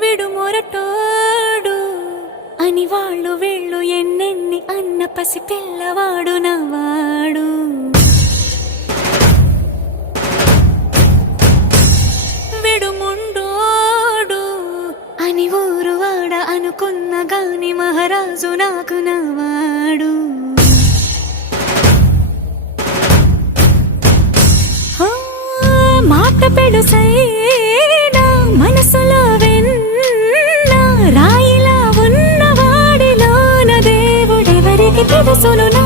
విడుమొరటోడు అని వాళ్ళు వీళ్ళు ఎన్నెన్ని అన్న పసి పిల్లవాడు నవాడు. విడుముండోడు అని ఊరు వాడ అనుకున్న గాని మహారాజు నాకు నవాడు. మాట పెడుసైనా మనసులో వెన్న రాయిలా ఉన్నవాడిలోన దేవుడెవరికి తెలుసును.